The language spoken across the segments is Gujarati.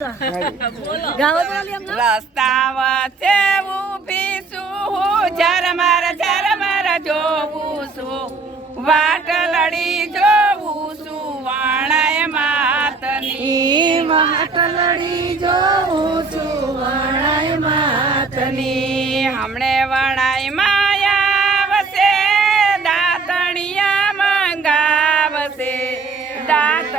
રસ્તા વચ્ચે ઊભી છું, ઝરમર ઝરમર જોઉં છું, વાટલડી જોઉં છું, વણાય માતની વાટલડી જોઉં છું, વણાય માતની. હમણે વણાય માયાવશે, દાતણિયા મંગાવશે, દાત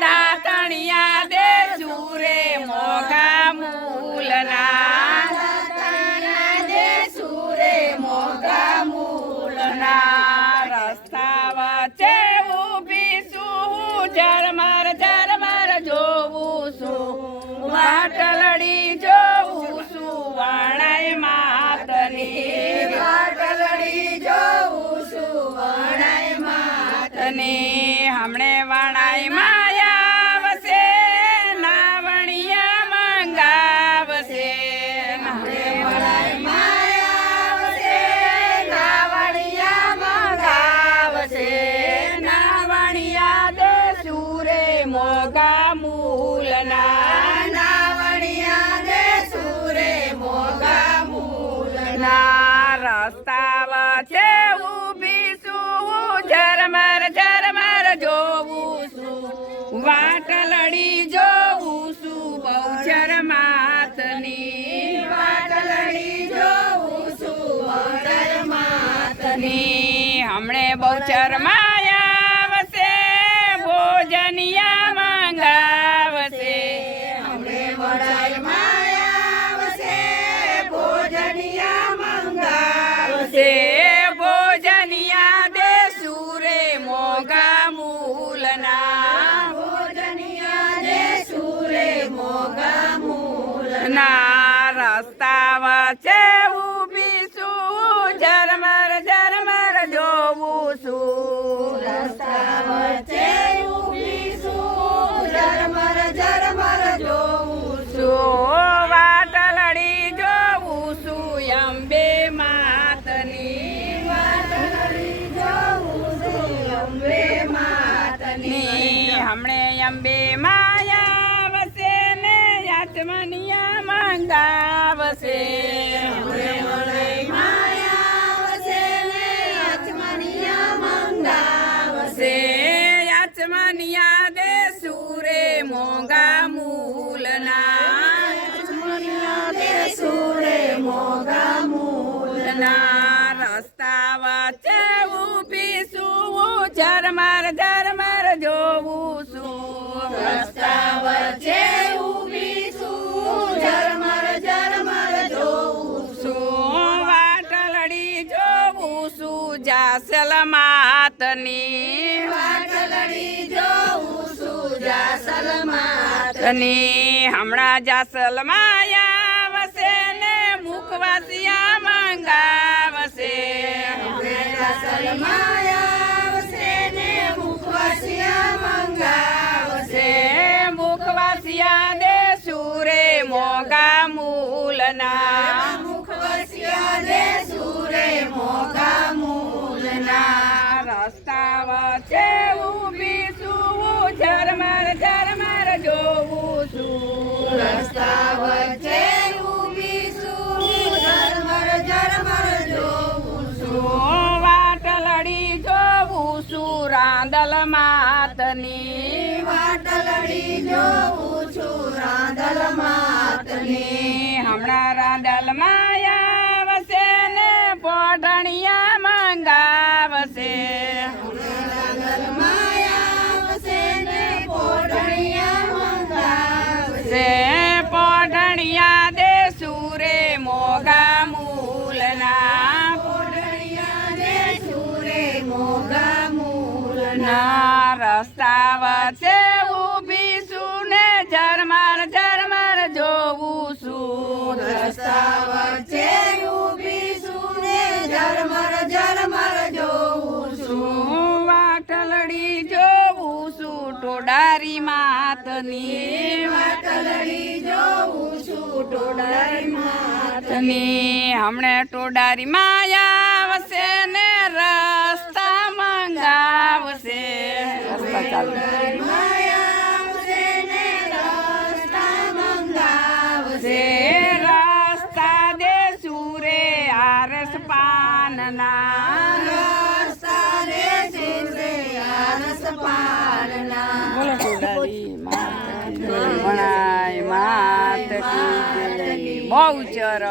દાતણિયા દે સુરે મોઘા મૂલના, રસ્તા વચ્ચે ઊભી છું, ઝરમર ઝરમર જોઉં છું, વાટલડી જોઉં છું, વણાય માતની વાટલડી જોઉં છું, વણાય માતની. હમણે વણાય માયાવશે, નાવણિયા મંગાવશે, વણાય માયાવશે, નાવણિયા મંગાવશે, નાવણિયા દે સુરે મોગા મૂલના, નાવણિયા દે સુરે મોગા મૂલના. રસ્તા વચ્ચે ઊભી છું, ઝરમર ઝરમર જોઉં છું, વાટલડી જોઉં છું, બહુચર માતની વાટલડી જોઉં છું, વણાય માતની. હમણે બહુચર માયાવશે, ભોજનિયા મંગાવશે, હમણે વણાય માયાવશે, ભોજનિયા મંગાવશે, ભોજનિયા દે સુરે મોગા મૂલના, ભોજનિયા દે સુરે મોગા મૂલના. રસ્તા વચ્ચે ઊભી છું, ઝરમર ઝરમર જોઉં છું, રસ્તા વચ્ચે ઊભી છું, ઝરમર ઝરમર જોઉં છું, વાટલડી જોઉં છું, અંબે માતની વાટલડી જોઉં છું, અંબે માતની. હમણે અંબે માયાવશે ને યાચમનિયા મંગાવશે, હમણે વણાય માયાવશે ને યાચમનિયા મંગાવશે, યાચમનિયા દે સુરે મોગા મૂલના, યાચમનિયા દે સુરે મોગા મૂલના. રસ્તા વચ્ચે ઊભી છું, ઝરમર ઝરમર જોઉં છું, રસ્તા વચ્ચે ઊભી છું, ઝરમર ઝરમર જોઉં છું, વાટલડી જોઉં છું, જાસલ માતની વાટલડી જોઉં છું, જાસલ માતની. હમણાં જાસલ માયાવશે ને મુખવાસિયા મંગાવશે, જાસલ માયાવશે ને મુખવાસિયા મંગાવશે, મુખવાસિયા દે સુરે મોગા મૂલના, મુખવાસિયા દે સુરે મોગા મૂલના. રસ્તા વચ્ચે ઊભી છું, ઝરમર ઝરમર જોઉં છું, રસ્તા વચ્ચે ઊભી છું, ઝરમર ઝરમર જોઉં છું, વાટલડી જોઉં છું, રાંદલ માતની વાટલડી જોઉં છું, રાંદલ માતની. હમણાં રાંદલ માયાવશે ને પોઢણિયા મંગાવશે, રાંદલ માયાવશે ને પોઢણિયા મંગાવશે, પોઢણિયા દે સુરે મોગા મૂલના, પોઢણિયા દે સુરે મોગા મૂલના. રસ્તા વચ્ચે ઊભી છું ને ઝરમર ઝરમર જોઉં છું, રસ્તા વચ્ચે ઊભી છું ને ઝરમર ઝરમર જોઉં છું, વાટલડી જોઉં છું, ટોડારી માતની વાટલડી જોઉં છું, ટોડારી માતની. હમણે ટોડારી માયાવશે ને રસ્તા મંગા ચાલુ આવશે ને રસ્તા મંગાવશે રસ્તા દે સુરે આરસ પાનના રસ્તા રે સુરે આરસ પાલના બોલો ટોડારી માત ભણાય માત કી બહુ ચર